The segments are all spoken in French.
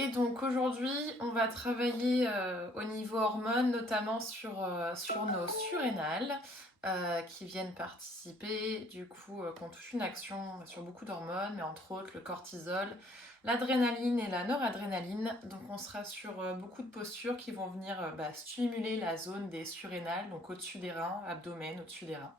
Et donc aujourd'hui, on va travailler au niveau hormones, notamment sur nos surrénales qui viennent participer, du coup, qu'on touche une action sur beaucoup d'hormones, mais entre autres le cortisol, l'adrénaline et la noradrénaline. Donc on sera sur beaucoup de postures qui vont venir stimuler la zone des surrénales, donc au-dessus des reins, abdomen, au-dessus des reins.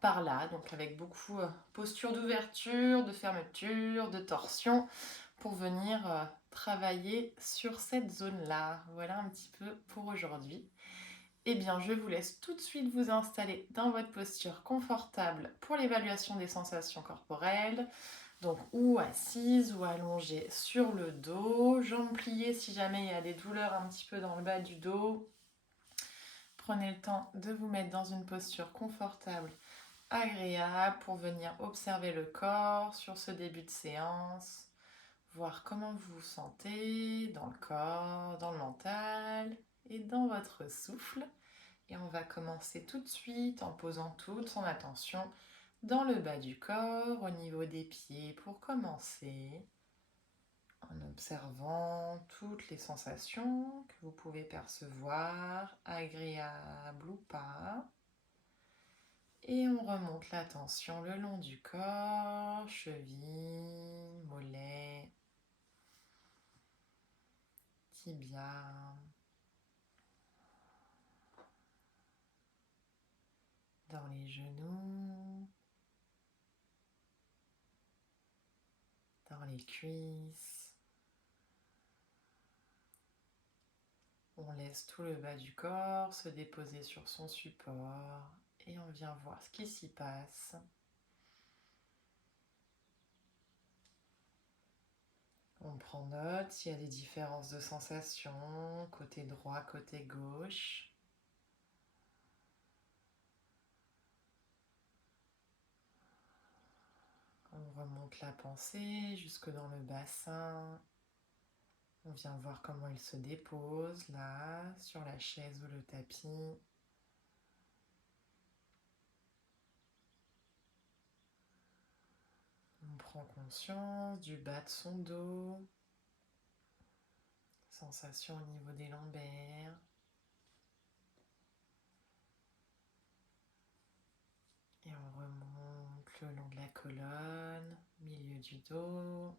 Par là, donc avec beaucoup postures d'ouverture, de fermeture, de torsion pour venir travailler sur cette zone-là. Voilà un petit peu pour aujourd'hui. Eh bien, je vous laisse tout de suite vous installer dans votre posture confortable pour l'évaluation des sensations corporelles. Donc, ou assise ou allongée sur le dos, jambes pliées si jamais il y a des douleurs un petit peu dans le bas du dos. Prenez le temps de vous mettre dans une posture confortable, agréable pour venir observer le corps sur ce début de séance. Voir comment vous vous sentez dans le corps, dans le mental et dans votre souffle. Et on va commencer tout de suite en posant toute son attention dans le bas du corps, au niveau des pieds pour commencer, en observant toutes les sensations que vous pouvez percevoir, agréables ou pas. Et on remonte l'attention le long du corps, cheville, mollet, tibia, dans les genoux, dans les cuisses. On laisse tout le bas du corps se déposer sur son support et on vient voir ce qui s'y passe. On prend note s'il y a des différences de sensations, côté droit, côté gauche. On remonte la pensée jusque dans le bassin. On vient voir comment il se dépose là, sur la chaise ou le tapis. On prend conscience du bas de son dos, sensation au niveau des lombaires. Et on remonte le long de la colonne, milieu du dos,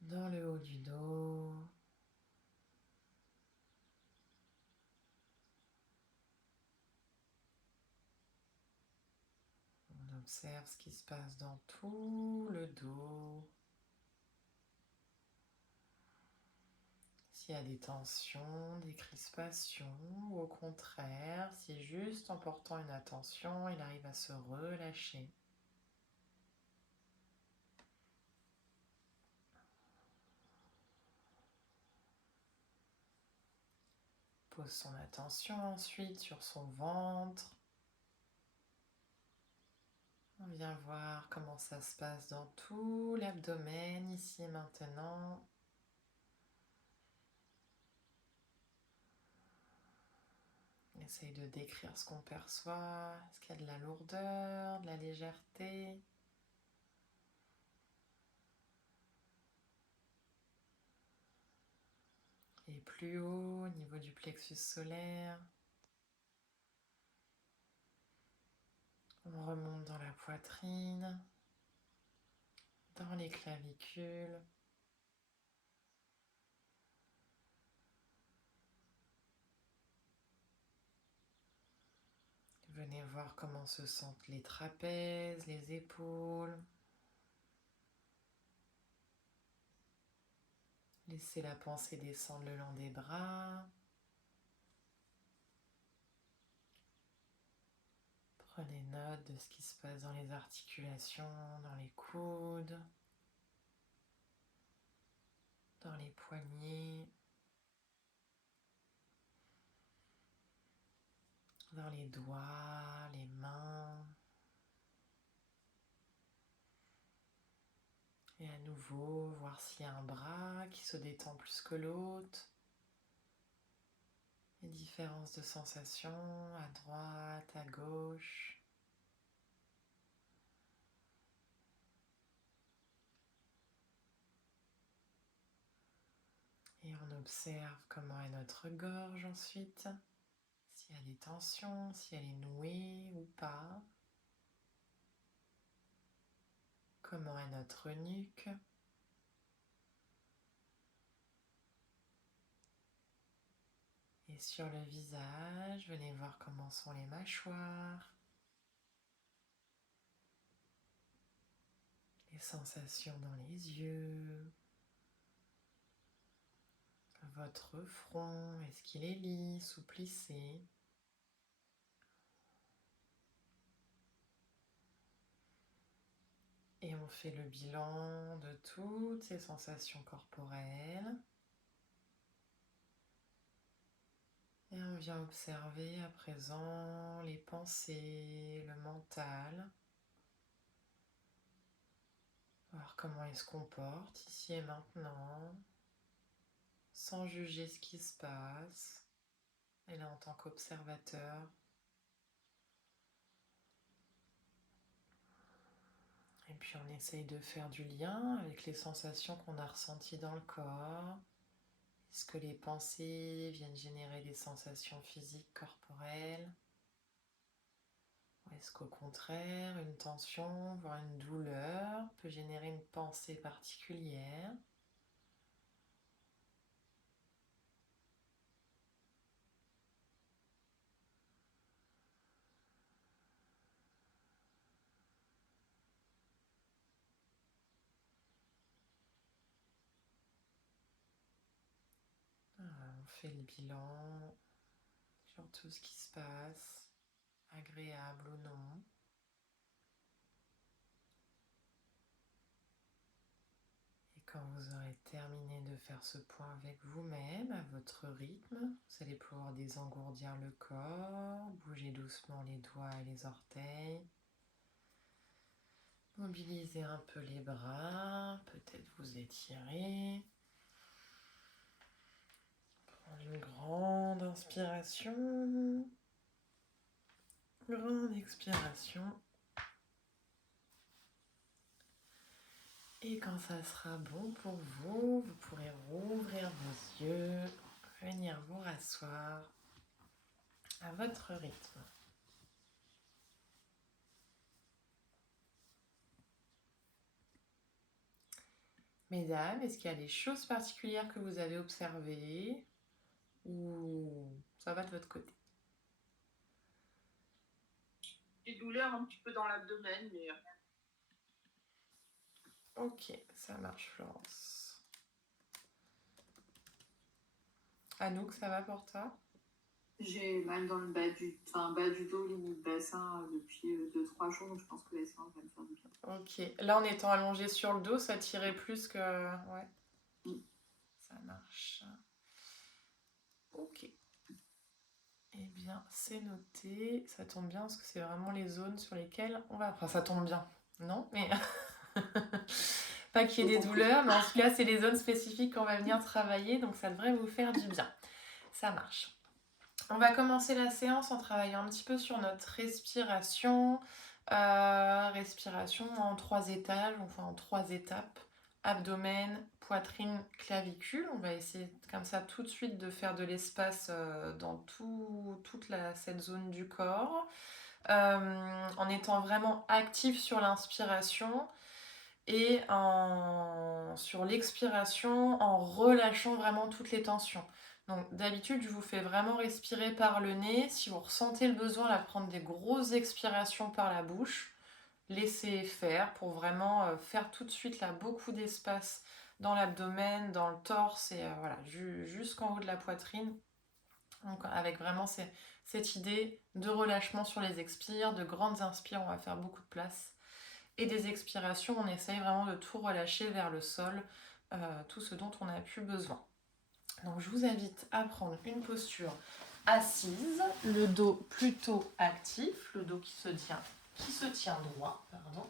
dans le haut du dos. On observe ce qui se passe dans tout le dos. S'il y a des tensions, des crispations, ou au contraire, si juste en portant une attention, il arrive à se relâcher. Pose son attention ensuite sur son ventre. On vient voir comment ça se passe dans tout l'abdomen, ici et maintenant. Essaye de décrire ce qu'on perçoit. Est-ce qu'il y a de la lourdeur, de la légèreté? Et plus haut, au niveau du plexus solaire. On remonte dans la poitrine, dans les clavicules. Venez voir comment se sentent les trapèzes, les épaules. Laissez la pensée descendre le long des bras. Prenez note de ce qui se passe dans les articulations, dans les coudes, dans les poignets, dans les doigts, les mains. Et à nouveau, voir s'il y a un bras qui se détend plus que l'autre. Les différences de sensations à droite, à gauche. observe comment est notre gorge ensuite, s'il y a des tensions, si elle est nouée ou pas. Comment est notre nuque? Et sur le visage, venez voir comment sont les mâchoires, les sensations dans les yeux, votre front, est-ce qu'il est lisse ou plissé? Et on fait le bilan de toutes ces sensations corporelles. Et on vient observer à présent les pensées, le mental. Voir comment il se comporte ici et maintenant, sans juger ce qui se passe. Et là, en tant qu'observateur. Et puis on essaye de faire du lien avec les sensations qu'on a ressenties dans le corps. Est-ce que les pensées viennent générer des sensations physiques corporelles? Ou est-ce qu'au contraire, une tension, voire une douleur peut générer une pensée particulière? On fait le bilan sur tout ce qui se passe, agréable ou non. Et quand vous aurez terminé de faire ce point avec vous-même, à votre rythme, vous allez pouvoir désengourdir le corps, bouger doucement les doigts et les orteils, mobiliser un peu les bras, peut-être vous étirer. Prendre une grande inspiration, grande expiration. Et quand ça sera bon pour vous, vous pourrez rouvrir vos yeux, venir vous rasseoir à votre rythme. Mesdames, est-ce qu'il y a des choses particulières que vous avez observées ou ça va de votre côté? Des douleurs un petit peu dans l'abdomen, mais... Ok, ça marche Florence. Anouk, ça va pour toi? J'ai mal dans le bas du dos, limite bassin, depuis 2-3 jours, donc je pense que la séance va me faire du bien. Ok, là en étant allongé sur le dos, ça tirait plus que... Ouais, ça marche. Ok. Eh bien, c'est noté. Ça tombe bien parce que c'est vraiment les zones sur lesquelles on va... Enfin, ça tombe bien. Non, mais... Pas qu'il y ait des douleurs, mais en tout cas, c'est les zones spécifiques qu'on va venir travailler, donc ça devrait vous faire du bien. Ça marche. On va commencer la séance en travaillant un petit peu sur notre respiration. Respiration en 3 étages, enfin en 3 étapes. Abdomen, poitrine, clavicule. On va essayer comme ça tout de suite de faire de l'espace dans toute cette zone du corps. En étant vraiment actif sur l'inspiration et sur l'expiration en relâchant vraiment toutes les tensions. Donc d'habitude, je vous fais vraiment respirer par le nez. Si vous ressentez le besoin de prendre des grosses expirations par la bouche, laissez faire pour vraiment faire tout de suite là beaucoup d'espace dans l'abdomen, dans le torse et voilà, jusqu'en haut de la poitrine. Donc avec vraiment cette idée de relâchement sur les expires, de grandes inspires, on va faire beaucoup de place. Et des expirations, on essaye vraiment de tout relâcher vers le sol, tout ce dont on a plus besoin. Donc je vous invite à prendre une posture assise, le dos plutôt actif, le dos qui se tient droit, pardon.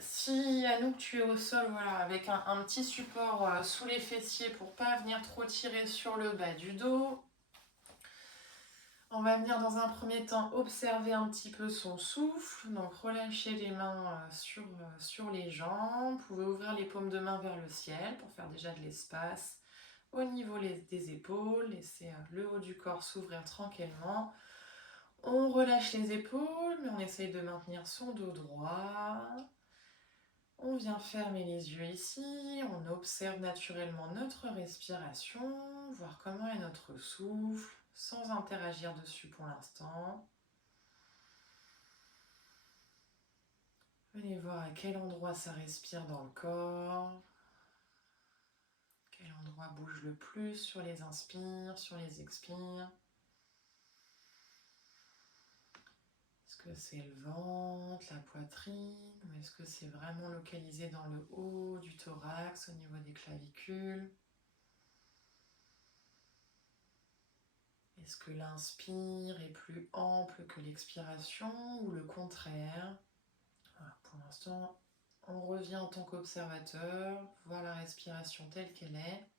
Si Anouk tu es au sol, voilà, avec un petit support sous les fessiers pour pas venir trop tirer sur le bas du dos. On va venir dans un premier temps observer un petit peu son souffle. Donc relâchez les mains sur les jambes. Vous pouvez ouvrir les paumes de main vers le ciel pour faire déjà de l'espace au niveau des épaules. Laissez le haut du corps s'ouvrir tranquillement. On relâche les épaules, mais on essaye de maintenir son dos droit. On vient fermer les yeux ici, on observe naturellement notre respiration, voir comment est notre souffle, sans interagir dessus pour l'instant. Venez voir à quel endroit ça respire dans le corps, quel endroit bouge le plus sur les inspires, sur les expires. Est-ce que c'est le ventre, la poitrine, ou est-ce que c'est vraiment localisé dans le haut du thorax, au niveau des clavicules? Est-ce que l'inspire est plus ample que l'expiration ou le contraire? Voilà, pour l'instant, on revient en tant qu'observateur, voir la respiration telle qu'elle est.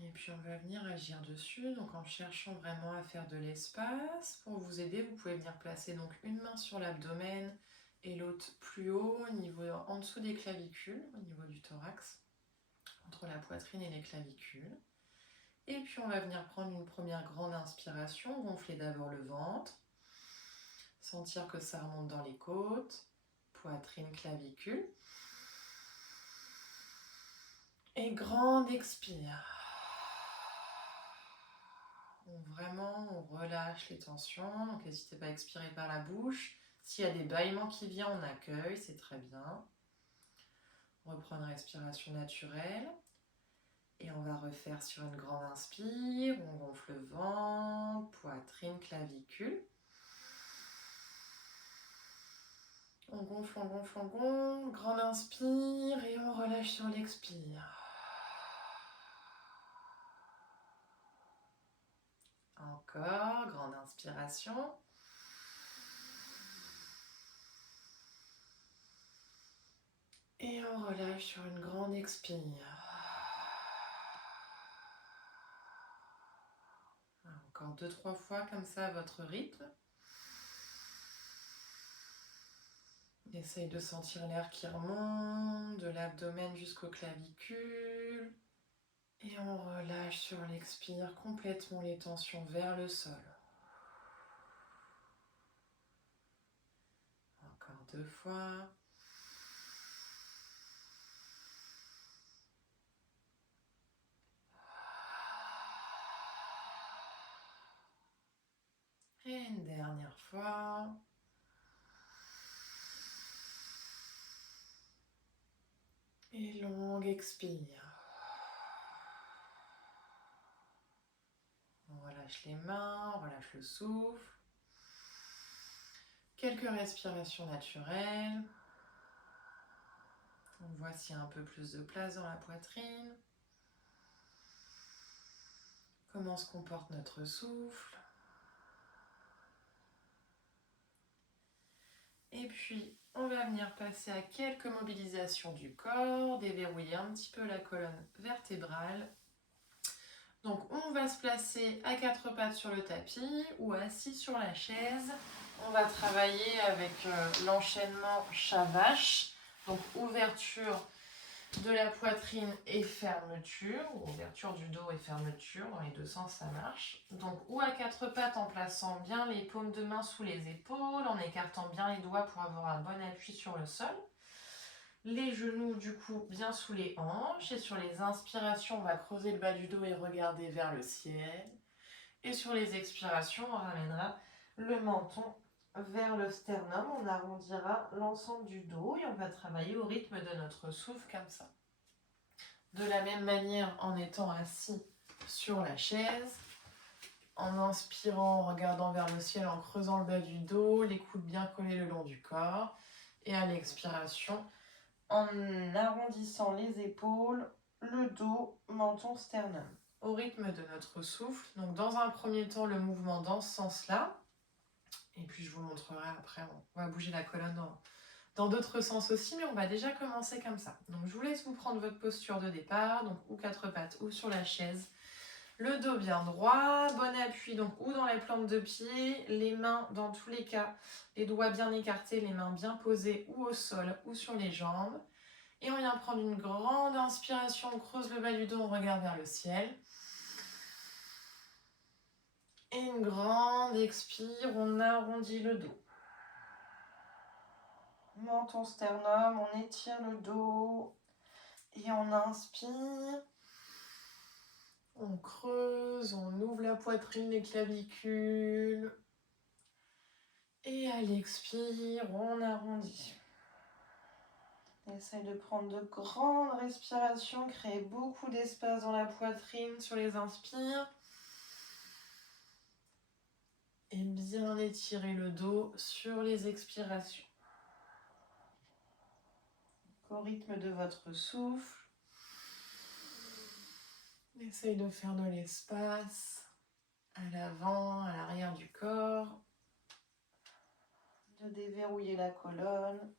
Et puis on va venir agir dessus, donc en cherchant vraiment à faire de l'espace. Pour vous aider, vous pouvez venir placer donc une main sur l'abdomen et l'autre plus haut, en dessous des clavicules, au niveau du thorax, entre la poitrine et les clavicules. Et puis on va venir prendre une première grande inspiration, gonfler d'abord le ventre, sentir que ça remonte dans les côtes, poitrine, clavicule. Et grande expire. On relâche les tensions, donc n'hésitez pas à expirer par la bouche. S'il y a des bâillements qui viennent, on accueille, c'est très bien. On reprend une respiration naturelle. Et on va refaire sur une grande inspire, on gonfle le ventre, poitrine, clavicule. On gonfle, grande inspire et on relâche sur l'expire. Encore, grande inspiration. Et on relâche sur une grande expire. Encore 2-3 fois comme ça à votre rythme. Essaye de sentir l'air qui remonte de l'abdomen jusqu'aux clavicules. Et on relâche sur l'expire complètement les tensions vers le sol. Encore 2 fois. Et une dernière fois. Et longue expire. On relâche les mains, on relâche le souffle. Quelques respirations naturelles. On voit s'il y a un peu plus de place dans la poitrine. Comment se comporte notre souffle. Et puis, on va venir passer à quelques mobilisations du corps, déverrouiller un petit peu la colonne vertébrale. Donc, on va se placer à 4 pattes sur le tapis ou assis sur la chaise. On va travailler avec l'enchaînement chat-vache. Donc, ouverture de la poitrine et fermeture, ou ouverture du dos et fermeture, dans les deux sens ça marche. Donc ou à 4 pattes en plaçant bien les paumes de main sous les épaules, en écartant bien les doigts pour avoir un bon appui sur le sol. Les genoux du coup bien sous les hanches, et sur les inspirations on va creuser le bas du dos et regarder vers le ciel. Et sur les expirations on ramènera le menton vers le sternum, on arrondira l'ensemble du dos et on va travailler au rythme de notre souffle comme ça. De la même manière en étant assis sur la chaise, en inspirant, en regardant vers le ciel, en creusant le bas du dos, les coudes bien collés le long du corps, et à l'expiration, en arrondissant les épaules, le dos, menton, sternum, au rythme de notre souffle. Donc dans un premier temps, le mouvement dans ce sens-là, et puis je vous montrerai après, on va bouger la colonne dans d'autres sens aussi, mais on va déjà commencer comme ça. Donc je vous laisse vous prendre votre posture de départ, donc ou 4 pattes ou sur la chaise. Le dos bien droit, bon appui donc ou dans la plante de pied, les mains dans tous les cas, les doigts bien écartés, les mains bien posées ou au sol ou sur les jambes. Et on vient prendre une grande inspiration, on creuse le bas du dos, on regarde vers le ciel. Et une grande expire, on arrondit le dos. Menton sternum, on étire le dos. Et on inspire. On creuse, on ouvre la poitrine, les clavicules. Et à l'expire, on arrondit. Essaye de prendre de grandes respirations, créer beaucoup d'espace dans la poitrine sur les inspires. Et bien étirer le dos sur les expirations. Au rythme de votre souffle, essaye de faire de l'espace à l'avant, à l'arrière du corps, de déverrouiller la colonne.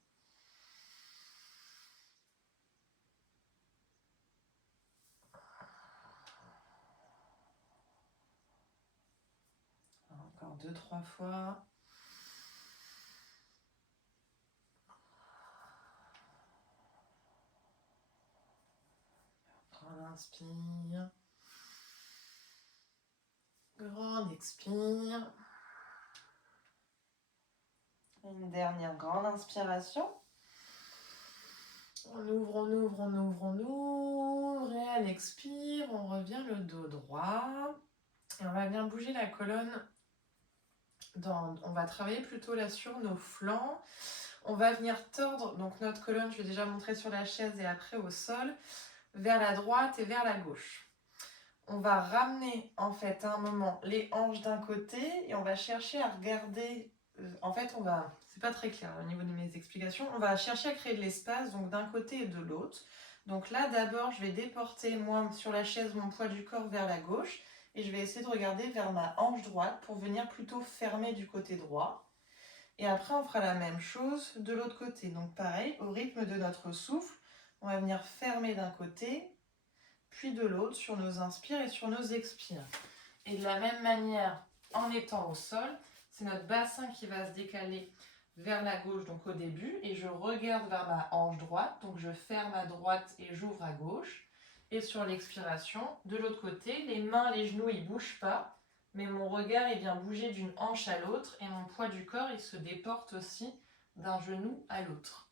Encore 2-3 fois. Grande inspire. Grande expire. Une dernière grande inspiration. On ouvre, on ouvre, on ouvre, on ouvre. Et à l'expire, on revient le dos droit. Et on va bien bouger la colonne. On va travailler plutôt là sur nos flancs. On va venir tordre donc notre colonne, je vais déjà montrer sur la chaise et après au sol, vers la droite et vers la gauche. On va ramener en fait à un moment les hanches d'un côté et on va chercher à regarder, en fait c'est pas très clair au niveau de mes explications, on va chercher à créer de l'espace donc d'un côté et de l'autre. Donc là d'abord je vais déporter moi sur la chaise mon poids du corps vers la gauche et je vais essayer de regarder vers ma hanche droite pour venir plutôt fermer du côté droit. Et après, on fera la même chose de l'autre côté. Donc pareil, au rythme de notre souffle, on va venir fermer d'un côté, puis de l'autre sur nos inspires et sur nos expires. Et de la même manière, en étant au sol, c'est notre bassin qui va se décaler vers la gauche, donc au début, et je regarde vers ma hanche droite, donc je ferme à droite et j'ouvre à gauche. Et sur l'expiration, de l'autre côté, les mains, les genoux, ils ne bougent pas, mais mon regard il vient bouger d'une hanche à l'autre et mon poids du corps il se déporte aussi d'un genou à l'autre.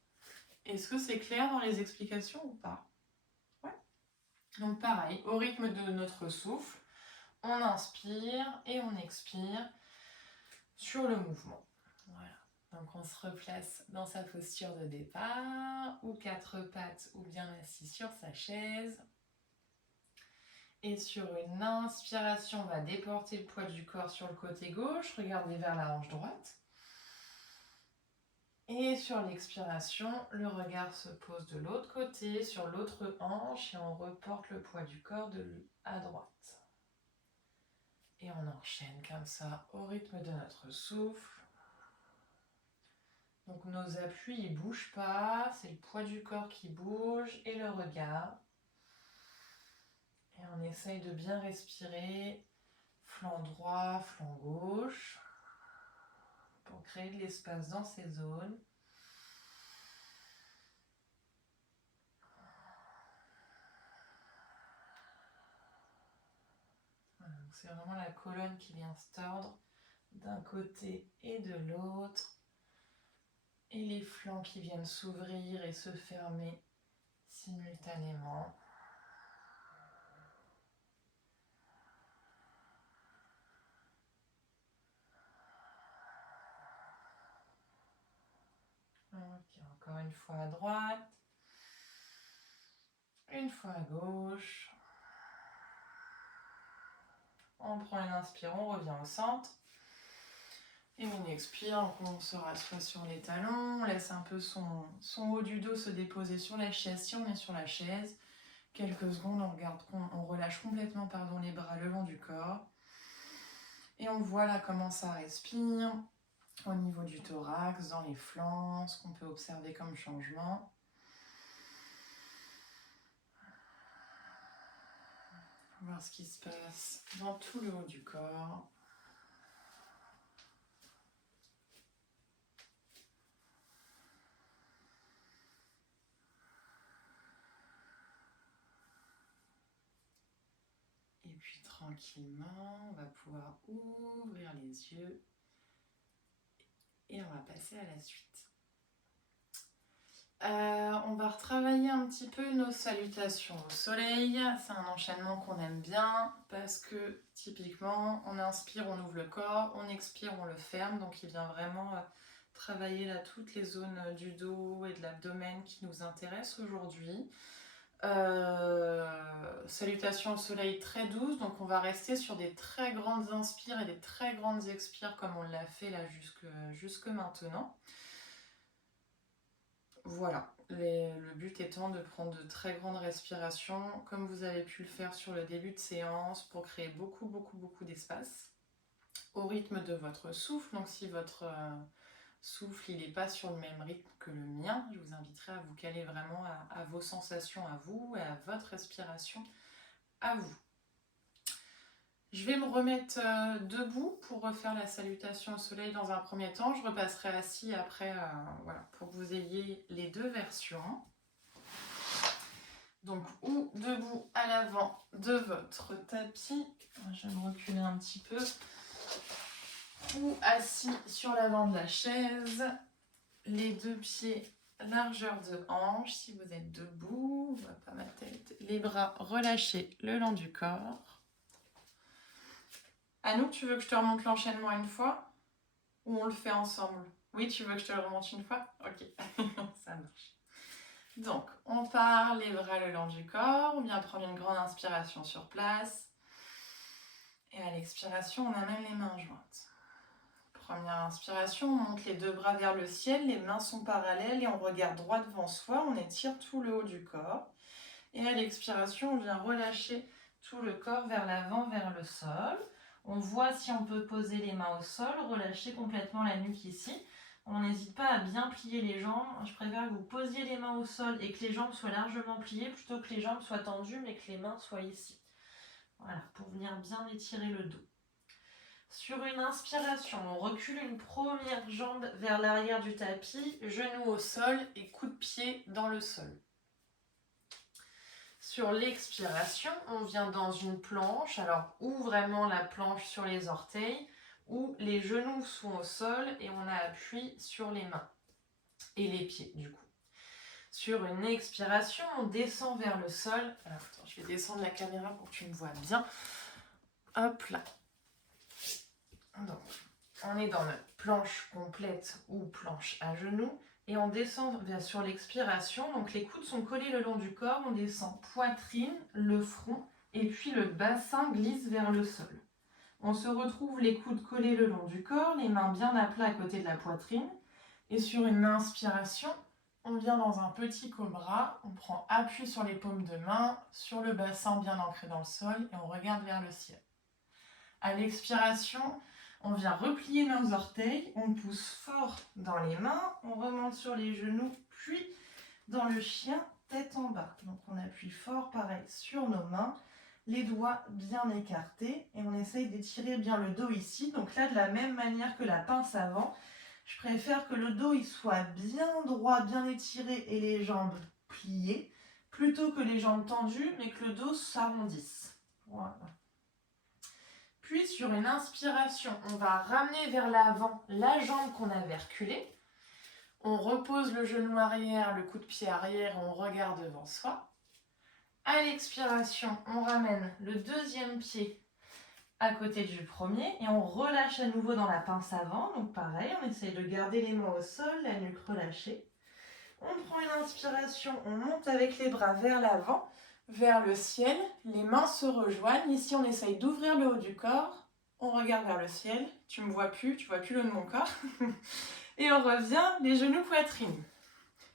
Est-ce que c'est clair dans les explications ou pas? Ouais. Donc pareil, au rythme de notre souffle, on inspire et on expire sur le mouvement. Voilà. Donc on se replace dans sa posture de départ, ou 4 pattes ou bien assis sur sa chaise. Et sur une inspiration, on va déporter le poids du corps sur le côté gauche, regarder vers la hanche droite. Et sur l'expiration, le regard se pose de l'autre côté, sur l'autre hanche, et on reporte le poids du corps à droite. Et on enchaîne comme ça au rythme de notre souffle. Donc nos appuis, ils ne bougent pas, c'est le poids du corps qui bouge et le regard. Et on essaye de bien respirer, flanc droit, flanc gauche, pour créer de l'espace dans ces zones. Voilà, c'est vraiment la colonne qui vient se tordre d'un côté et de l'autre. Et les flancs qui viennent s'ouvrir et se fermer simultanément. Ok, encore une fois à droite, une fois à gauche. On prend une inspire, on revient au centre. Et on expire, on se rassoit sur les talons, on laisse un peu son haut du dos se déposer sur la chaise si on est sur la chaise. Quelques secondes, on relâche complètement les bras le long du corps. Et on voit là comment ça respire. au niveau du thorax, dans les flancs, ce qu'on peut observer comme changement. Voir ce qui se passe dans tout le haut du corps. Et puis tranquillement, on va pouvoir ouvrir les yeux et on va passer à la suite. On va retravailler un petit peu nos salutations au soleil. C'est un enchaînement qu'on aime bien parce que typiquement on inspire, on ouvre le corps, on expire, on le ferme. Donc il vient vraiment travailler là toutes les zones du dos et de l'abdomen qui nous intéressent aujourd'hui. Salutations au soleil très douce, donc on va rester sur des très grandes inspires et des très grandes expires comme on l'a fait là jusque maintenant. Voilà, le but étant de prendre de très grandes respirations, comme vous avez pu le faire sur le début de séance, pour créer beaucoup d'espace au rythme de votre souffle. Donc si votre souffle il n'est pas sur le même rythme que le mien, je vous inviterai à vous caler vraiment à vos sensations à vous et à votre respiration à vous. Je vais me remettre debout pour refaire la salutation au soleil dans un premier temps. Je repasserai assis après voilà, pour que vous ayez les deux versions. Donc, ou debout à l'avant de votre tapis. Je vais me reculer un petit peu. Ou assis sur l'avant de la chaise. Les deux pieds largeur de hanche. Si vous êtes debout, on voit pas ma tête. Les bras relâchés le long du corps. Anouk, tu veux que je te remonte l'enchaînement une fois? Ou on le fait ensemble? Oui, tu veux que je te le remonte une fois? Ok, ça marche. Donc, on part les bras le long du corps. On vient prendre une grande inspiration sur place. Et à l'expiration, on amène les mains jointes. Première inspiration, on monte les deux bras vers le ciel. Les mains sont parallèles et on regarde droit devant soi. On étire tout le haut du corps. Et à l'expiration, on vient relâcher tout le corps vers l'avant, vers le sol. On voit si on peut poser les mains au sol, relâcher complètement la nuque ici. On n'hésite pas à bien plier les jambes. Je préfère que vous posiez les mains au sol et que les jambes soient largement pliées plutôt que les jambes soient tendues mais que les mains soient ici. Voilà, pour venir bien étirer le dos. Sur une inspiration, on recule une première jambe vers l'arrière du tapis, genou au sol et coup de pied dans le sol. Sur l'expiration, on vient dans une planche, alors ou vraiment la planche sur les orteils, ou les genoux sont au sol et on a appui sur les mains et les pieds du coup. Sur une expiration, on descend vers le sol. Alors attends, je vais descendre la caméra pour que tu me vois bien. Hop là. Donc, on est dans notre planche complète ou planche à genoux. Et on descend sur l'expiration, donc les coudes sont collés le long du corps, on descend poitrine, le front, et puis le bassin glisse vers le sol. On se retrouve les coudes collés le long du corps, les mains bien à plat à côté de la poitrine, et sur une inspiration, on vient dans un petit cobra, on prend appui sur les paumes de main, sur le bassin bien ancré dans le sol, et on regarde vers le ciel. À l'expiration, on vient replier nos orteils, on pousse fort dans les mains, on remonte sur les genoux, puis dans le chien, tête en bas. Donc on appuie fort, pareil, sur nos mains, les doigts bien écartés, et on essaye d'étirer bien le dos ici. Donc là, de la même manière que la pince avant, je préfère que le dos il soit bien droit, bien étiré, et les jambes pliées, plutôt que les jambes tendues, mais que le dos s'arrondisse. Voilà. Puis sur une inspiration, on va ramener vers l'avant la jambe qu'on avait reculée. On repose le genou arrière, le coup de pied arrière, on regarde devant soi. À l'expiration, on ramène le deuxième pied à côté du premier et on relâche à nouveau dans la pince avant. Donc pareil, on essaye de garder les mains au sol, la nuque relâchée. On prend une inspiration, on monte avec les bras vers l'avant, vers le ciel, les mains se rejoignent. Ici, on essaye d'ouvrir le haut du corps. On regarde vers le ciel. Tu me vois plus, tu vois plus le haut de mon corps. Et on revient, les genoux poitrine.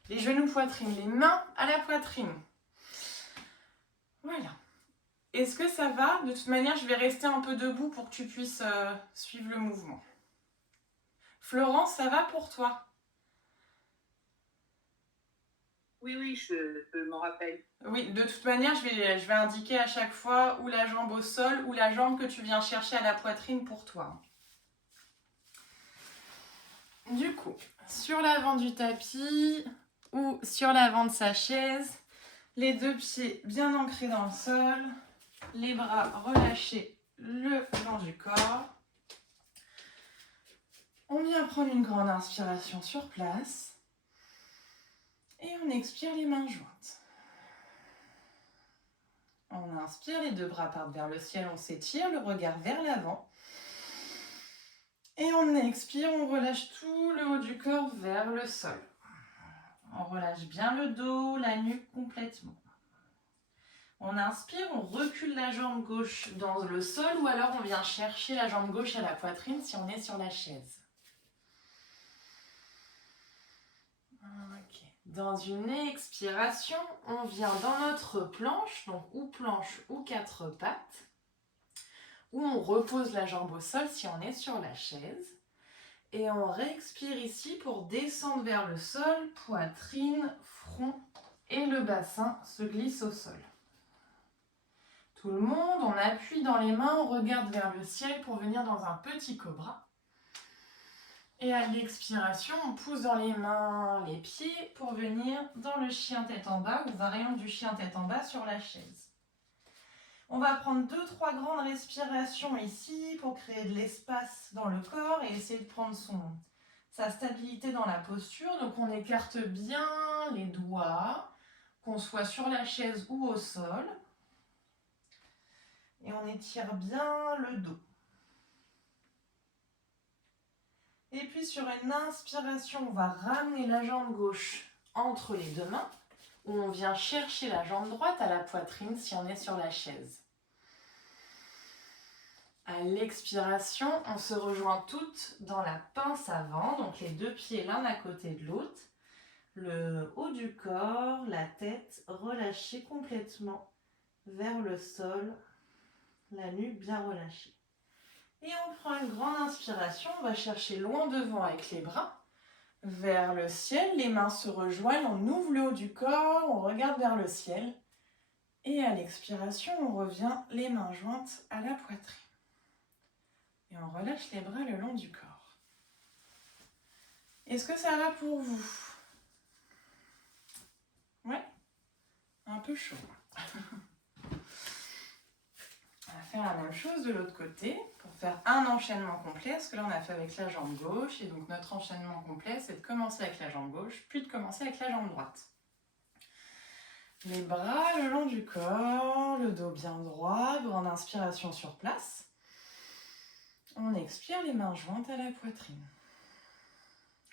Les genoux poitrine, les mains à la poitrine. Voilà. Est-ce que ça va? De toute manière, je vais rester un peu debout pour que tu puisses suivre le mouvement. Florence, ça va pour toi? Oui, je m'en rappelle. Oui, de toute manière, je vais indiquer à chaque fois ou la jambe au sol ou la jambe que tu viens chercher à la poitrine pour toi. Du coup, sur l'avant du tapis ou sur l'avant de sa chaise, les deux pieds bien ancrés dans le sol, les bras relâchés le long du corps. On vient prendre une grande inspiration sur place et on expire les mains jointes. On inspire, les deux bras partent vers le ciel, on s'étire, le regard vers l'avant. Et on expire, on relâche tout le haut du corps vers le sol. On relâche bien le dos, la nuque complètement. On inspire, on recule la jambe gauche dans le sol ou alors on vient chercher la jambe gauche à la poitrine si on est sur la chaise. Okay. Dans une expiration, on vient dans notre planche, donc ou planche ou quatre pattes, où on repose la jambe au sol si on est sur la chaise. Et on réexpire ici pour descendre vers le sol, poitrine, front et le bassin se glisse au sol. Tout le monde, on appuie dans les mains, on regarde vers le ciel pour venir dans un petit cobra. Et à l'expiration, on pousse dans les mains les pieds pour venir dans le chien tête en bas ou variante du chien tête en bas sur la chaise. On va prendre 2-3 grandes respirations ici pour créer de l'espace dans le corps et essayer de prendre sa stabilité dans la posture. Donc on écarte bien les doigts, qu'on soit sur la chaise ou au sol. Et on étire bien le dos. Et puis sur une inspiration, on va ramener la jambe gauche entre les deux mains, où on vient chercher la jambe droite à la poitrine si on est sur la chaise. À l'expiration, on se rejoint toutes dans la pince avant, donc les deux pieds l'un à côté de l'autre. Le haut du corps, la tête relâchée complètement vers le sol, la nuque bien relâchée. Et on prend une grande inspiration, on va chercher loin devant avec les bras, vers le ciel, les mains se rejoignent, on ouvre le haut du corps, on regarde vers le ciel. Et à l'expiration, on revient les mains jointes à la poitrine. Et on relâche les bras le long du corps. Est-ce que ça va pour vous? Ouais? Un peu chaud. On va faire la même chose de l'autre côté pour faire un enchaînement complet, parce que là on a fait avec la jambe gauche, et donc notre enchaînement complet c'est de commencer avec la jambe gauche, puis de commencer avec la jambe droite. Les bras le long du corps, le dos bien droit, grande inspiration sur place. On expire, les mains jointes à la poitrine.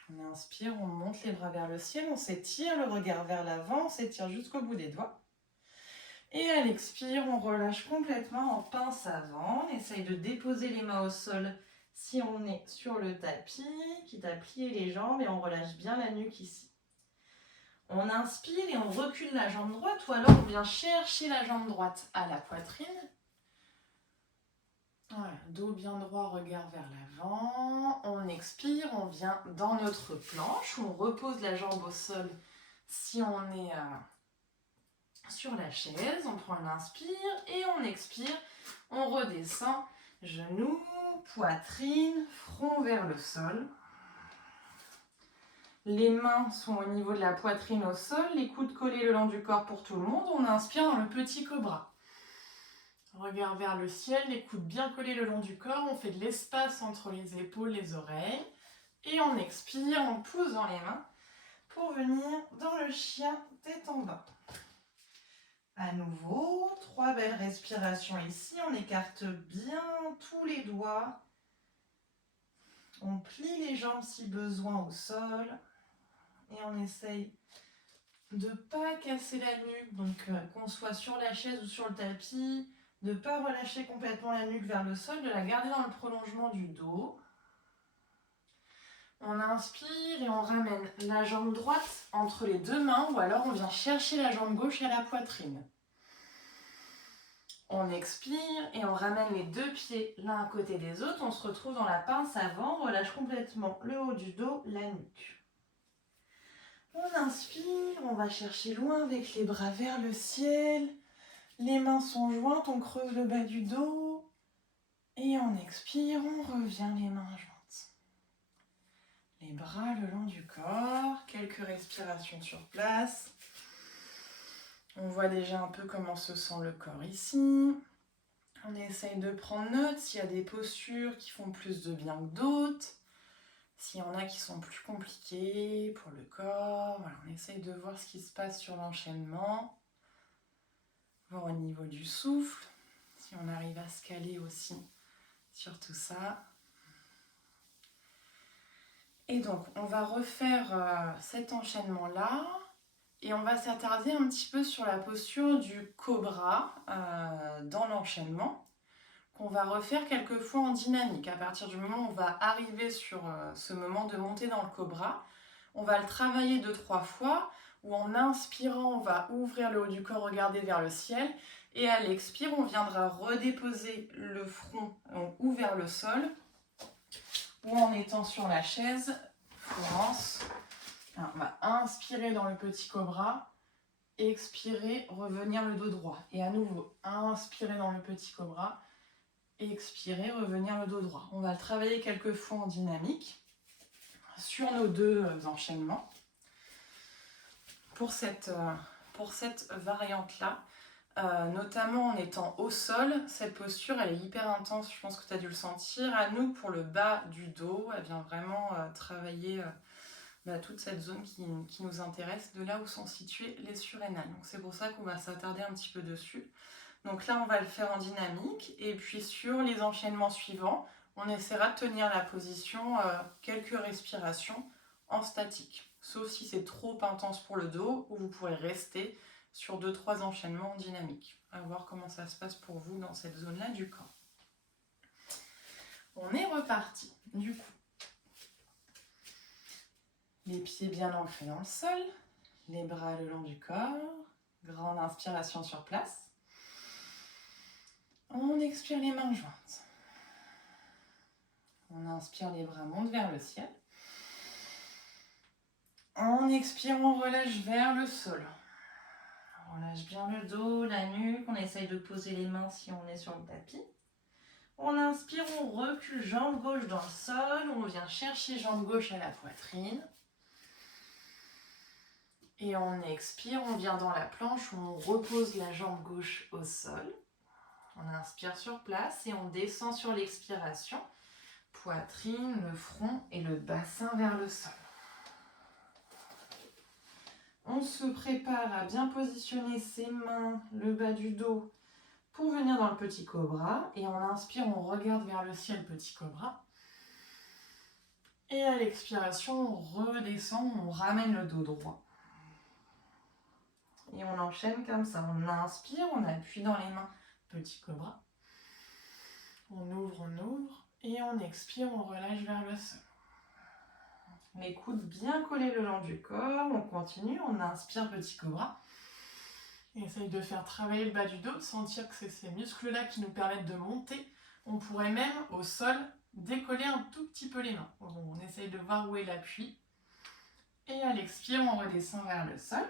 On inspire, on monte les bras vers le ciel, on s'étire, le regard vers l'avant, on s'étire jusqu'au bout des doigts. Et à l'expire, on relâche complètement en pince avant. On essaye de déposer les mains au sol si on est sur le tapis, quitte à plier les jambes, et on relâche bien la nuque ici. On inspire et on recule la jambe droite, ou alors on vient chercher la jambe droite à la poitrine. Voilà, dos bien droit, regard vers l'avant. On expire, on vient dans notre planche, on repose la jambe au sol si on est sur la chaise. On prend une inspire et on expire. On redescend, genoux, poitrine, front vers le sol. Les mains sont au niveau de la poitrine au sol, les coudes collés le long du corps pour tout le monde. On inspire dans le petit cobra. Regard vers le ciel, les coudes bien collés le long du corps. On fait de l'espace entre les épaules, les oreilles. Et on expire, on pousse dans les mains pour venir dans le chien tête en bas. À nouveau, 3 belles respirations ici. On écarte bien tous les doigts. On plie les jambes si besoin au sol. Et on essaye de ne pas casser la nuque, donc qu'on soit sur la chaise ou sur le tapis, de ne pas relâcher complètement la nuque vers le sol, de la garder dans le prolongement du dos. On inspire et on ramène la jambe droite entre les deux mains, ou alors on vient chercher la jambe gauche à la poitrine. On expire et on ramène les deux pieds l'un à côté des autres. On se retrouve dans la pince avant. On relâche complètement le haut du dos, la nuque. On inspire, on va chercher loin avec les bras vers le ciel. Les mains sont jointes, on creuse le bas du dos. Et on expire, on revient les mains jointes. Les bras le long du corps, quelques respirations sur place. On voit déjà un peu comment se sent le corps ici. On essaye de prendre note s'il y a des postures qui font plus de bien que d'autres. S'il y en a qui sont plus compliquées pour le corps. Voilà, on essaye de voir ce qui se passe sur l'enchaînement. Voir au niveau du souffle. Si on arrive à se caler aussi sur tout ça. Et donc, on va refaire cet enchaînement-là. Et on va s'attarder un petit peu sur la posture du cobra dans l'enchaînement, qu'on va refaire quelques fois en dynamique. À partir du moment où on va arriver sur ce moment de montée dans le cobra, on va le travailler 2-3 fois, où en inspirant, on va ouvrir le haut du corps, regarder vers le ciel, et à l'expire, on viendra redéposer le front ou vers le sol, ou en étant sur la chaise, Florence. Alors, on va inspirer dans le petit cobra, expirer, revenir le dos droit. Et à nouveau, inspirer dans le petit cobra, expirer, revenir le dos droit. On va le travailler quelques fois en dynamique sur nos deux enchaînements. Pour cette variante-là, notamment en étant au sol, cette posture, elle est hyper intense, je pense que tu as dû le sentir. À nous, pour le bas du dos, elle vient vraiment travailler toute cette zone qui nous intéresse, de là où sont situées les surrénales. Donc c'est pour ça qu'on va s'attarder un petit peu dessus. Donc là, on va le faire en dynamique, et puis sur les enchaînements suivants, on essaiera de tenir la position quelques respirations en statique. Sauf si c'est trop intense pour le dos, où vous pourrez rester sur 2-3 enchaînements en dynamique. À voir comment ça se passe pour vous dans cette zone-là du corps. On est reparti, du coup. Les pieds bien ancrés dans le sol, les bras le long du corps, grande inspiration sur place. On expire les mains jointes. On inspire, les bras montent vers le ciel. On expire, on relâche vers le sol. On relâche bien le dos, la nuque. On essaye de poser les mains si on est sur le tapis. On inspire, on recule jambe gauche dans le sol. On vient chercher jambe gauche à la poitrine. Et on expire, on vient dans la planche, on repose la jambe gauche au sol. On inspire sur place et on descend sur l'expiration. Poitrine, le front et le bassin vers le sol. On se prépare à bien positionner ses mains, le bas du dos, pour venir dans le petit cobra. Et on inspire, on regarde vers le ciel, petit cobra. Et à l'expiration, on redescend, on ramène le dos droit. Et on enchaîne comme ça. On inspire, on appuie dans les mains, petit cobra. On ouvre. Et on expire, on relâche vers le sol. Les coudes bien collés le long du corps. On continue, on inspire, petit cobra. Essaye de faire travailler le bas du dos, de sentir que c'est ces muscles-là qui nous permettent de monter. On pourrait même, au sol, décoller un tout petit peu les mains. On essaye de voir où est l'appui. Et à l'expire, on redescend vers le sol.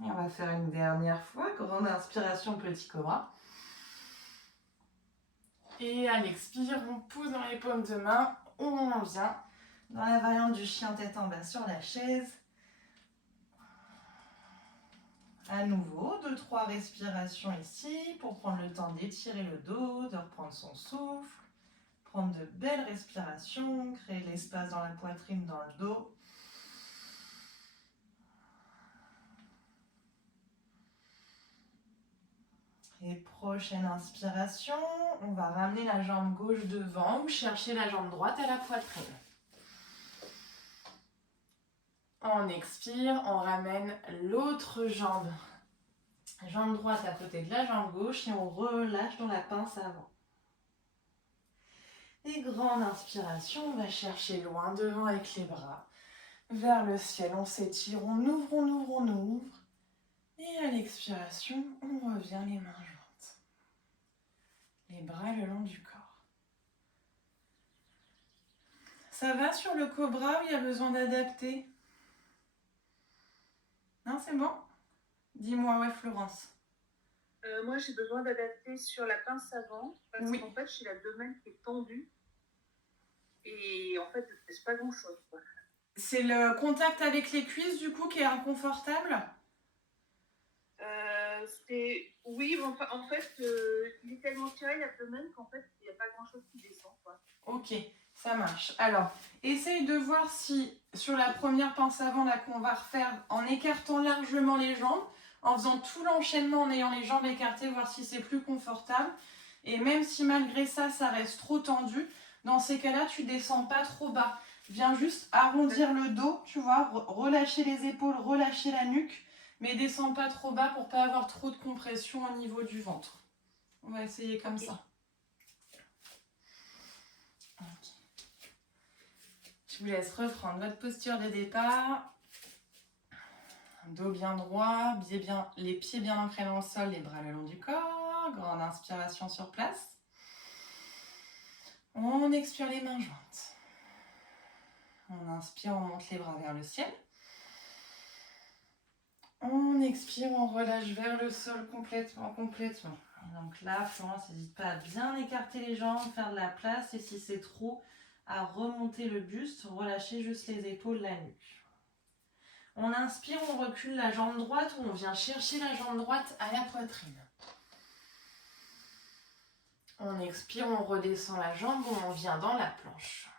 Et on va faire une dernière fois. Grande inspiration, petit cobra. Et à l'expire, on pousse dans les paumes de main. On vient dans la variante du chien tête en bas sur la chaise. À nouveau, 2-3 respirations ici pour prendre le temps d'étirer le dos, de reprendre son souffle. Prendre de belles respirations, créer l'espace dans la poitrine, dans le dos. Et prochaine inspiration, on va ramener la jambe gauche devant ou chercher la jambe droite à la poitrine. On expire, on ramène l'autre jambe. Jambe droite à côté de la jambe gauche et on relâche dans la pince avant. Et grande inspiration, on va chercher loin devant avec les bras. Vers le ciel, on s'étire, on ouvre. Et à l'expiration, on revient les mains jointes. les bras le long du corps. Ça va sur le cobra ou il y a besoin d'adapter? Non, c'est bon? Dis-moi, ouais, Florence. Moi, j'ai besoin d'adapter sur la pince avant parce Oui. qu'en fait, j'ai l'abdomen qui est tendu et en fait, je ne pas grand-chose. C'est le contact avec les cuisses du coup qui est inconfortable? Oui, enfin, en fait, il est tellement tiré l'abdomen qu'en fait, il n'y a pas grand-chose qui descend, quoi. Ok, ça marche. Alors, essaye de voir si sur la première pince avant là qu'on va refaire, en écartant largement les jambes, en faisant tout l'enchaînement en ayant les jambes écartées, voir si c'est plus confortable. Et même si malgré ça, ça reste trop tendu, dans ces cas-là, tu descends pas trop bas. Viens juste arrondir le dos, tu vois, relâcher les épaules, relâcher la nuque, mais descends pas trop bas pour pas avoir trop de compression au niveau du ventre. On va essayer comme ça. Okay. Je vous laisse reprendre votre posture de départ. Dos bien droit, les pieds bien ancrés dans le sol, les bras le long du corps. Grande inspiration sur place. On expire les mains jointes. On inspire, on monte les bras vers le ciel. On expire, on relâche vers le sol complètement. Et donc là, Florence, n'hésite pas à bien écarter les jambes, faire de la place. Et si c'est trop, à remonter le buste, relâcher juste les épaules, la nuque. On inspire, on recule la jambe droite ou on vient chercher la jambe droite à la poitrine. On expire, on redescend la jambe ou on vient dans la planche.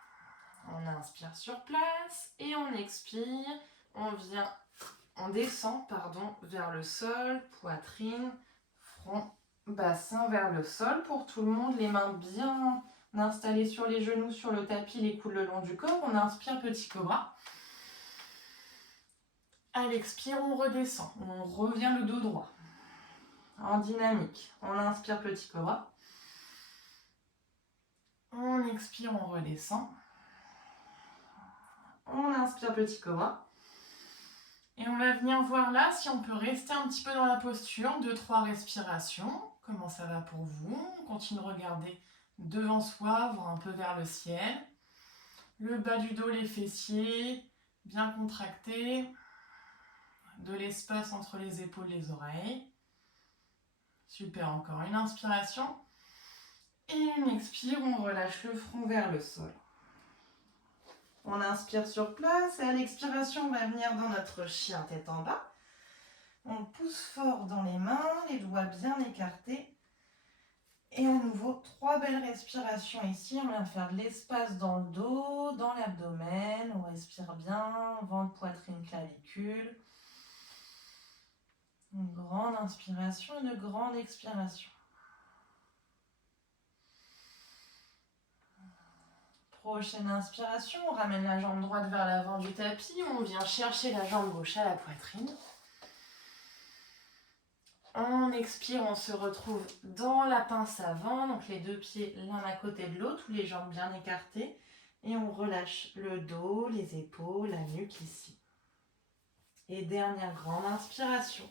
On inspire sur place et on expire, on descend vers le sol, poitrine, front, bassin vers le sol pour tout le monde, les mains bien installées sur les genoux, sur le tapis, les coudes le long du corps. On inspire, petit cobra. À l'expire, on redescend, on revient le dos droit. En dynamique, on inspire, petit cobra. On expire, on redescend. On inspire, petit cobra. Et on va venir voir là si on peut rester un petit peu dans la posture. 2-3 respirations. Comment ça va pour vous? On continue de regarder devant soi, voir un peu vers le ciel. Le bas du dos, les fessiers, bien contractés. De l'espace entre les épaules et les oreilles. Super, encore une inspiration. Et une expire, on relâche le front vers le sol. On inspire sur place et à l'expiration, on va venir dans notre chien tête en bas. On pousse fort dans les mains, les doigts bien écartés. Et à nouveau, 3 belles respirations ici. On vient faire de l'espace dans le dos, dans l'abdomen. On respire bien, ventre, poitrine, clavicule. Une grande inspiration, une grande expiration. Prochaine inspiration, on ramène la jambe droite vers l'avant du tapis. On vient chercher la jambe gauche à la poitrine. On expire, on se retrouve dans la pince avant, donc les 2 pieds l'un à côté de l'autre, ou les jambes bien écartées. Et on relâche le dos, les épaules, la nuque ici. Et dernière grande inspiration.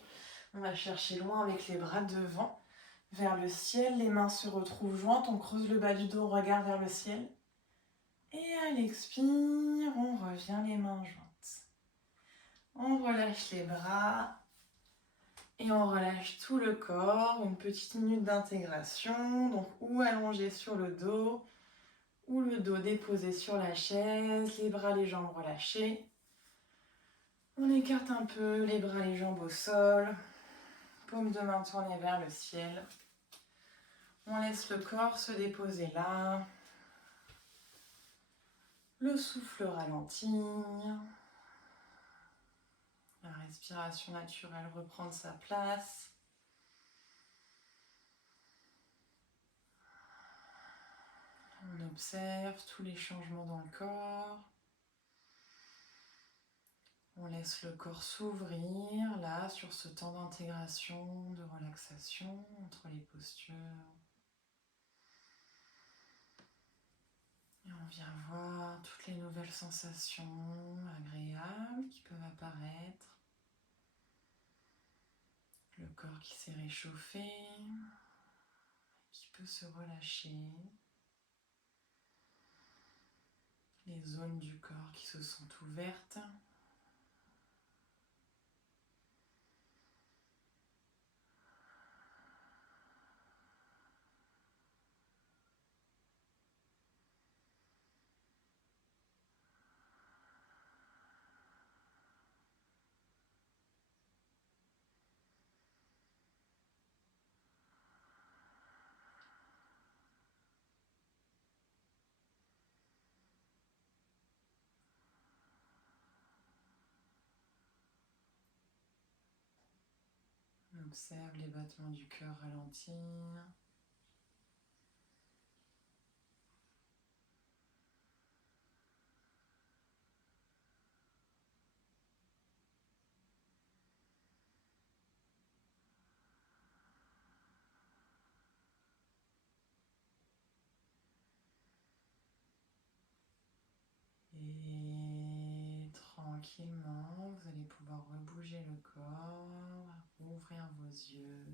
On va chercher loin avec les bras devant, vers le ciel. Les mains se retrouvent jointes, on creuse le bas du dos, on regarde vers le ciel. Et à l'expire, on revient les mains jointes. On relâche les bras. Et on relâche tout le corps, une petite minute d'intégration, donc ou allongé sur le dos, ou le dos déposé sur la chaise, les bras, les jambes relâchés. On écarte un peu les bras, les jambes au sol, paume de main tournée vers le ciel. On laisse le corps se déposer là. Le souffle ralentit. La respiration naturelle reprend sa place. On observe tous les changements dans le corps. On laisse le corps s'ouvrir là sur ce temps d'intégration, de relaxation entre les postures. Et on vient voir toutes les nouvelles sensations agréables qui peuvent apparaître. Le corps qui s'est réchauffé, qui peu se relâcher. Les zones du corps qui se sont ouvertes. Observe les battements du cœur ralentir. Et tranquillement, vous allez pouvoir rebouger le corps, ouvrir vos yeux.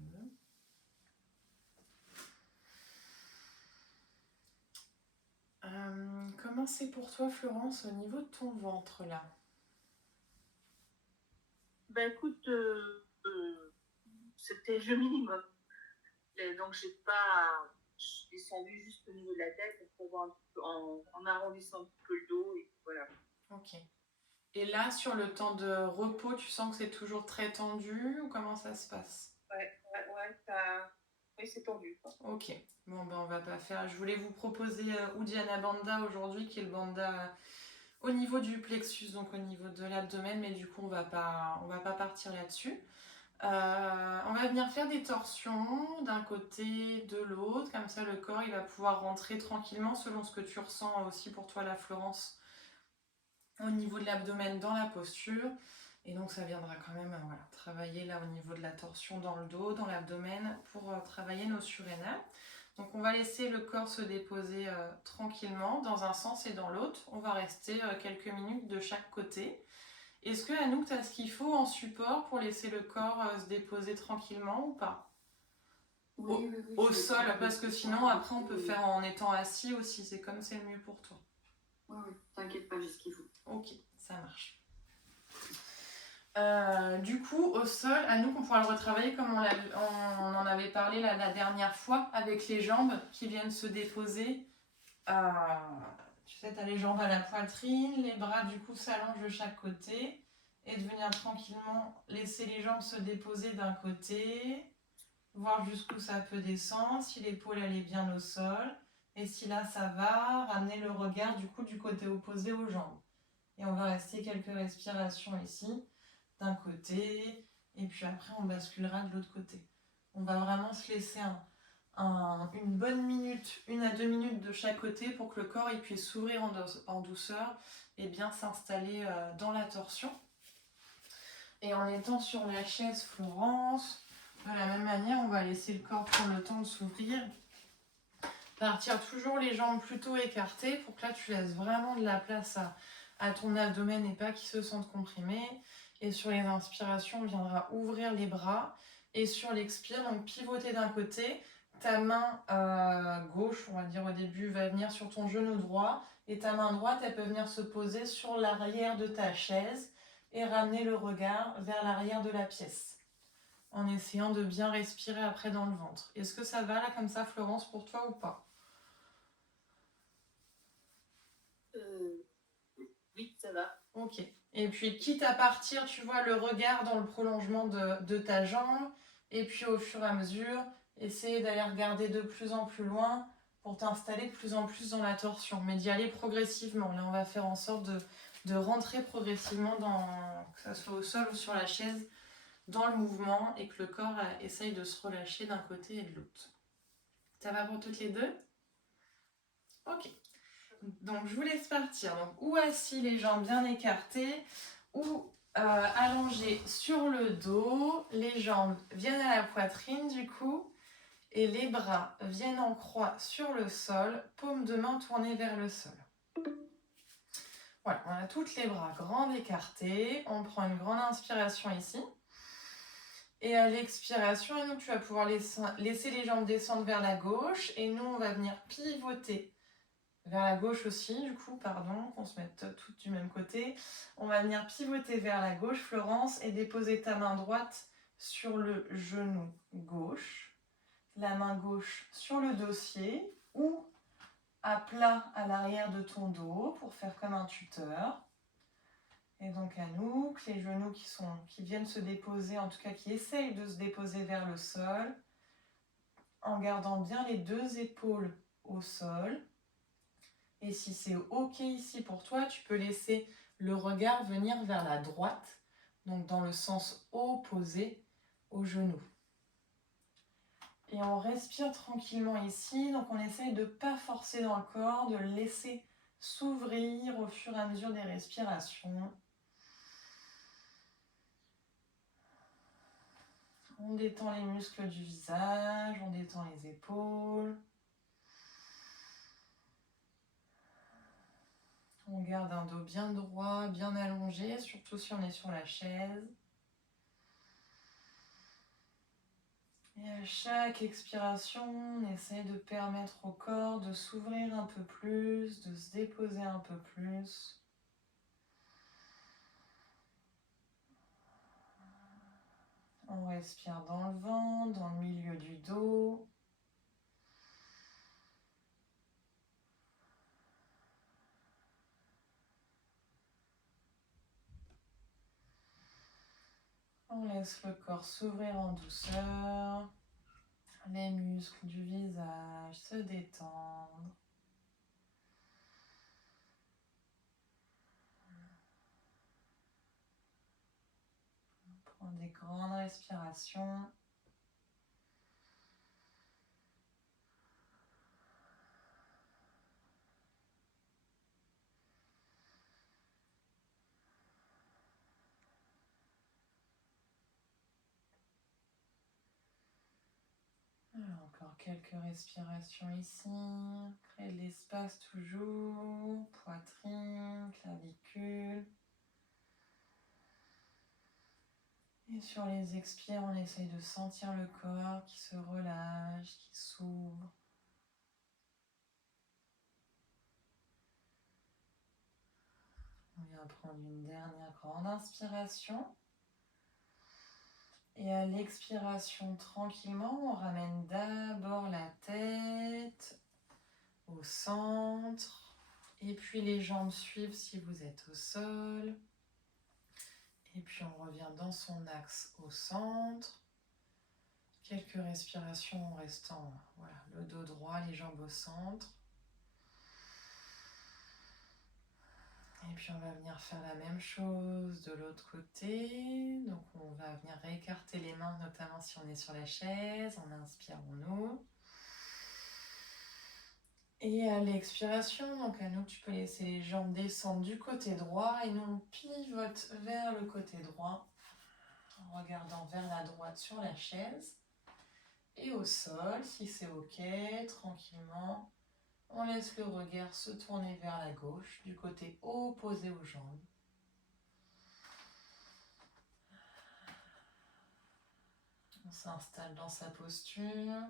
Comment c'est pour toi, Florence, au niveau de ton ventre là? Ben écoute, c'était le minimum. Et donc j'ai descendu juste au niveau de la tête pour voir un petit peu, en arrondissant un petit peu le dos et voilà. Ok. Et là, sur le temps de repos, tu sens que c'est toujours très tendu ou comment ça se passe? Oui, c'est tendu, quoi. Ok. Bon, ben on va pas faire. Je voulais vous proposer Uddiyana Bandha aujourd'hui, qui est le bandha au niveau du plexus, donc au niveau de l'abdomen, mais du coup, on va pas partir là-dessus. On va venir faire des torsions d'un côté, de l'autre, comme ça le corps il va pouvoir rentrer tranquillement selon ce que tu ressens aussi pour toi, la Florence, au niveau de l'abdomen dans la posture. Et donc ça viendra quand même travailler là au niveau de la torsion dans le dos, dans l'abdomen, pour travailler nos surrénales. Donc on va laisser le corps se déposer tranquillement dans un sens et dans l'autre. On va rester quelques minutes de chaque côté. Est-ce que Anouk, tu as ce qu'il faut en support pour laisser le corps se déposer tranquillement ou pas? Oui, Au sol, parce que sinon après on peut faire en étant assis aussi, c'est comme c'est le mieux pour toi. Oui, t'inquiète pas, j'ai ce qu'il faut. Ok, ça marche. Du coup, au sol, Anouk, on pourra le retravailler comme on en avait parlé la dernière fois, avec les jambes qui viennent se déposer. Tu sais, tu as les jambes à la poitrine, les bras du coup s'allongent de chaque côté, et de venir tranquillement laisser les jambes se déposer d'un côté, voir jusqu'où ça peut descendre, si l'épaule elle est bien au sol, et si là ça va, ramener le regard du coup du côté opposé aux jambes. Et on va rester quelques respirations ici, d'un côté, et puis après on basculera de l'autre côté. On va vraiment se laisser une bonne minute, 1 à 2 minutes de chaque côté pour que le corps il puisse s'ouvrir en douceur et bien s'installer dans la torsion. Et en étant sur la chaise Florence, de la même manière, on va laisser le corps prendre le temps de s'ouvrir. Partir toujours les jambes plutôt écartées pour que là tu laisses vraiment de la place à ton abdomen et pas qu'il se sente comprimé. Et sur les inspirations, on viendra ouvrir les bras. Et sur l'expire, donc pivoter d'un côté. Ta main gauche, on va dire au début, va venir sur ton genou droit. Et ta main droite, elle peut venir se poser sur l'arrière de ta chaise et ramener le regard vers l'arrière de la pièce. En essayant de bien respirer après dans le ventre. Est-ce que ça va là comme ça, Florence, pour toi ou pas? Oui, ça va. Ok. Et puis, quitte à partir, tu vois, le regard dans le prolongement de ta jambe. Et puis, au fur et à mesure, essayer d'aller regarder de plus en plus loin pour t'installer de plus en plus dans la torsion. Mais d'y aller progressivement. Là, on va faire en sorte de rentrer progressivement, que ça soit au sol ou sur la chaise, dans le mouvement et que le corps essaye de se relâcher d'un côté et de l'autre. Ça va pour toutes les deux? Ok. Donc, je vous laisse partir. Donc, ou assis, les jambes bien écartées, ou allongé sur le dos. Les jambes viennent à la poitrine, du coup, et les bras viennent en croix sur le sol, paume de main tournée vers le sol. Voilà, on a toutes les bras grands écartés. On prend une grande inspiration ici. Et à l'expiration, et nous, tu vas pouvoir laisser les jambes descendre vers la gauche. Et nous, on va venir pivoter vers la gauche aussi, du coup, pardon, qu'on se mette toutes du même côté. On va venir pivoter vers la gauche, Florence, et déposer ta main droite sur le genou gauche. La main gauche sur le dossier ou à plat à l'arrière de ton dos pour faire comme un tuteur. Et donc à nous, les genoux qui viennent se déposer, en tout cas qui essayent de se déposer vers le sol, en gardant bien les deux épaules au sol. Et si c'est OK ici pour toi, tu peux laisser le regard venir vers la droite, donc dans le sens opposé au genou. Et on respire tranquillement ici, donc on essaye de ne pas forcer dans le corps, de le laisser s'ouvrir au fur et à mesure des respirations. On détend les muscles du visage, on détend les épaules. On garde un dos bien droit, bien allongé, surtout si on est sur la chaise. Et à chaque expiration, on essaie de permettre au corps de s'ouvrir un peu plus, de se déposer un peu plus. On respire dans le ventre, dans le milieu du dos. On laisse le corps s'ouvrir en douceur. Les muscles du visage se détendent. On prend des grandes respirations. Alors, encore quelques respirations ici. Créer de l'espace toujours. Poitrine, clavicule. Et sur les expires, on essaye de sentir le corps qui se relâche, qui s'ouvre. On vient prendre une dernière grande inspiration. Et à l'expiration, tranquillement, on ramène d'abord la tête au centre. Et puis les jambes suivent si vous êtes au sol. Et puis on revient dans son axe au centre. Quelques respirations en restant, voilà, le dos droit, les jambes au centre. Et puis on va venir faire la même chose de l'autre côté. Donc on va venir réécarter les mains, notamment si on est sur la chaise. On inspire, on ouvre. Et à l'expiration, donc à nous, tu peux laisser les jambes descendre du côté droit. Et nous, on pivote vers le côté droit, en regardant vers la droite sur la chaise. Et au sol, si c'est OK, tranquillement, on laisse le regard se tourner vers la gauche, du côté opposé aux jambes. On s'installe dans sa posture.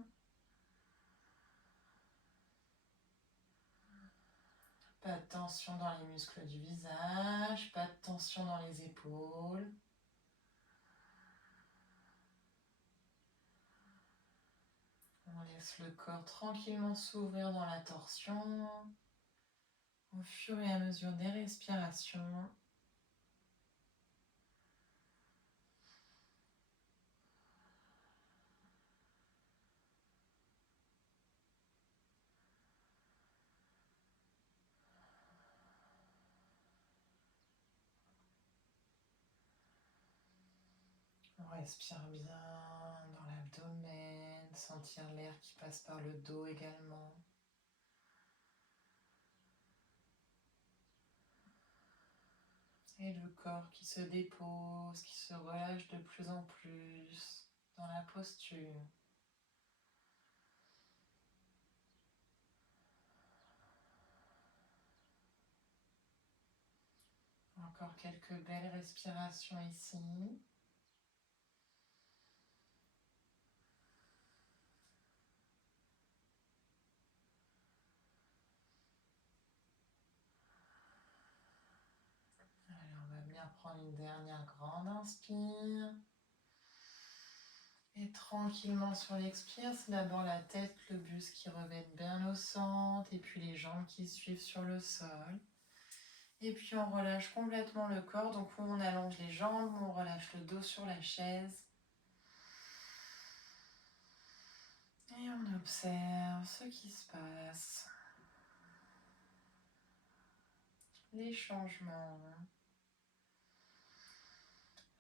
Pas de tension dans les muscles du visage, pas de tension dans les épaules. On laisse le corps tranquillement s'ouvrir dans la torsion au fur et à mesure des respirations. On respire bien dans l'abdomen, sentir l'air qui passe par le dos également. Et le corps qui se dépose, qui se relâche de plus en plus dans la posture. Encore quelques belles respirations ici. prendre une dernière grande inspire. Et tranquillement sur l'expire, c'est d'abord la tête, le buste qui revêtent bien au centre et puis les jambes qui suivent sur le sol. Et puis on relâche complètement le corps, donc on allonge les jambes, on relâche le dos sur la chaise. Et on observe ce qui se passe. Les changements.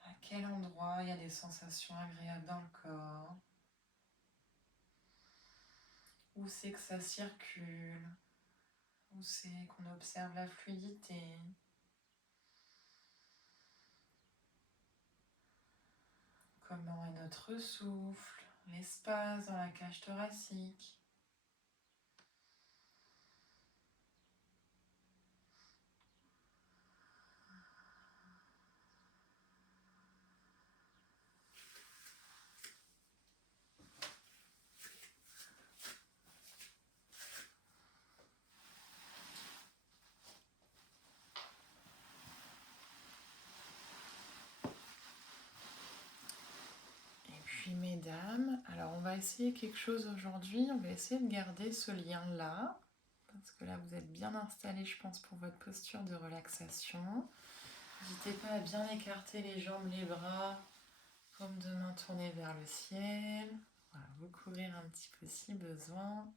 À quel endroit il y a des sensations agréables dans le corps? Où c'est que ça circule? Où c'est qu'on observe la fluidité? Comment est notre souffle? L'espace dans la cage thoracique? Puis mesdames, alors on va essayer quelque chose aujourd'hui, on va essayer de garder ce lien-là, parce que là vous êtes bien installés je pense pour votre posture de relaxation. N'hésitez pas à bien écarter les jambes, les bras, paumes de main tournées vers le ciel. Voilà, vous couvrir un petit peu si besoin.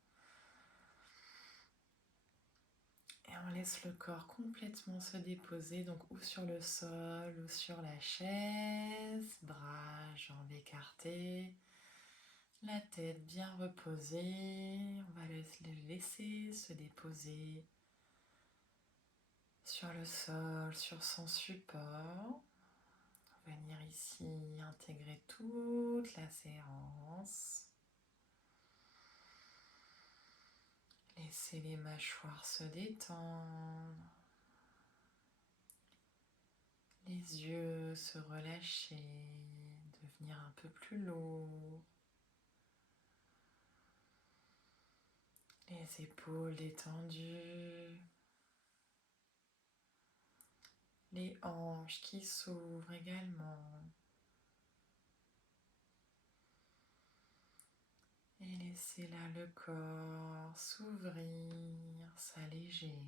Et on laisse le corps complètement se déposer, donc ou sur le sol ou sur la chaise, bras, jambes écartées. La tête bien reposée, on va le laisser se déposer sur le sol, sur son support. Venir ici intégrer toute la séance. Laissez les mâchoires se détendre. Les yeux se relâcher, devenir un peu plus lourds. Les épaules détendues. Les hanches qui s'ouvrent également. Et laissez là le corps s'ouvrir, s'alléger.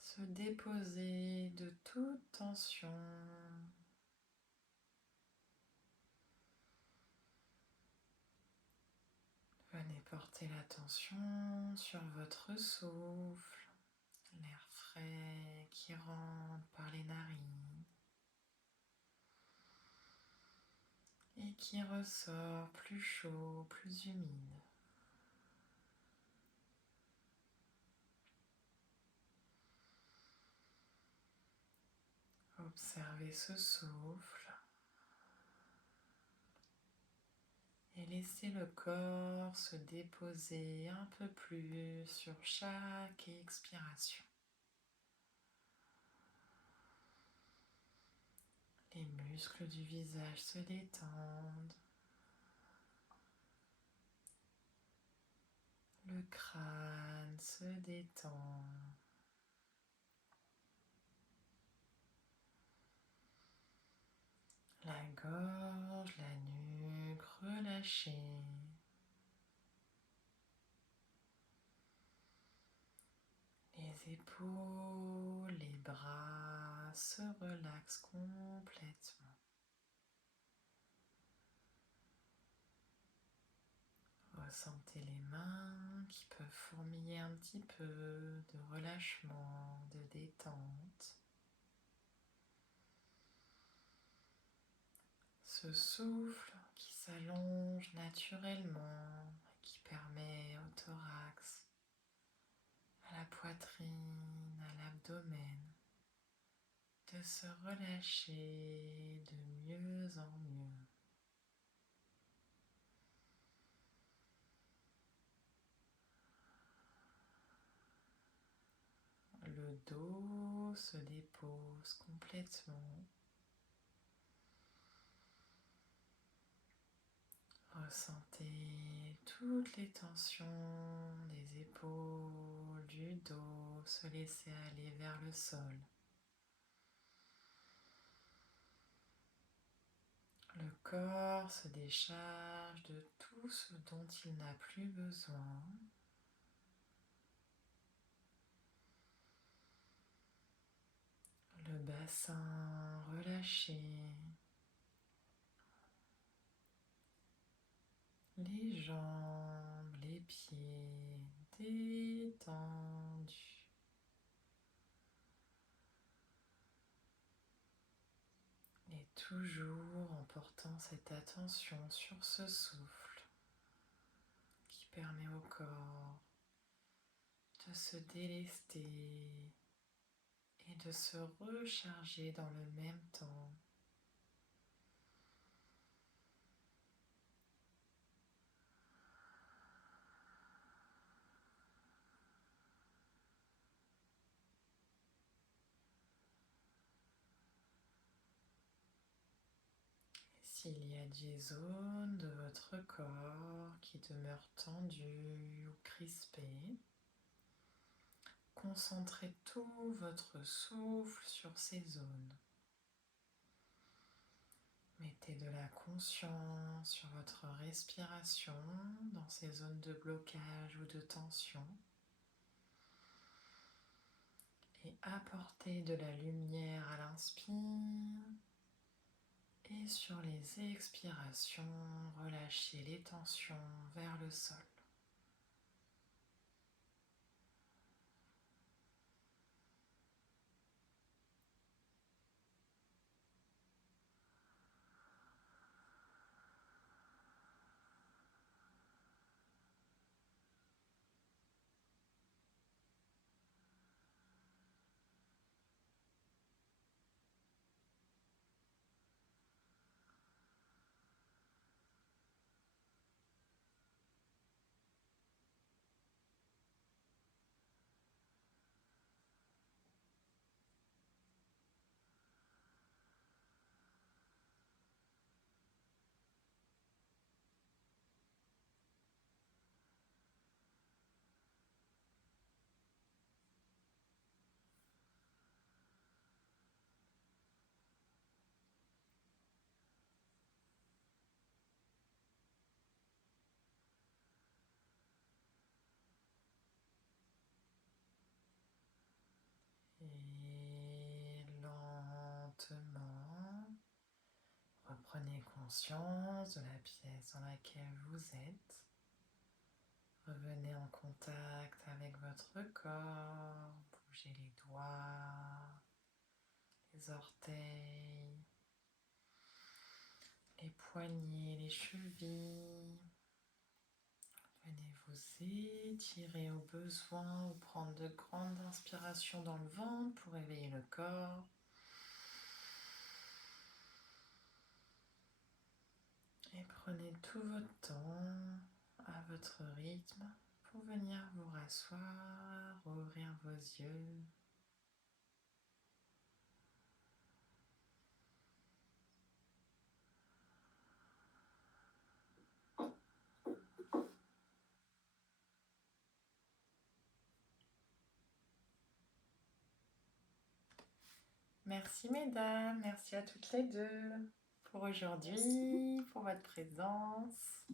Se déposer de toute tension. Venez porter l'attention sur votre souffle, l'air frais qui rentre par les narines et qui ressort plus chaud, plus humide. Observez ce souffle et laissez le corps se déposer un peu plus sur chaque expiration. Les muscles du visage se détendent. Le crâne se détend. La gorge, la nuque relâchée. Les épaules, les bras se relaxent complètement. Ressentez les mains qui peuvent fourmiller un petit peu de relâchement, de détente. Ce souffle qui s'allonge naturellement et qui permet au thorax, à la poitrine, à l'abdomen, de se relâcher de mieux en mieux. Le dos se dépose complètement. Ressentez toutes les tensions des épaules, du dos se laisser aller vers le sol. corps se décharge de tout ce dont il n'a plus besoin. Le bassin relâché, les jambes, les pieds détendus. Et toujours en portant cette attention sur ce souffle qui permet au corps de se délester et de se recharger dans le même temps. S'il y a des zones de votre corps qui demeurent tendues ou crispées, concentrez tout votre souffle sur ces zones. Mettez de la conscience sur votre respiration dans ces zones de blocage ou de tension et apportez de la lumière à l'inspire et sur les expirations, relâchez les tensions vers le sol. Et lentement, reprenez conscience de la pièce dans laquelle vous êtes. Revenez en contact avec votre corps, bougez les doigts, les orteils, les poignets, les chevilles. Venez vous étirer au besoin ou prendre de grandes inspirations dans le ventre pour éveiller le corps. Et prenez tout votre temps à votre rythme pour venir vous rasseoir, ouvrir vos yeux. Merci mesdames, merci à toutes les deux pour aujourd'hui, pour votre présence.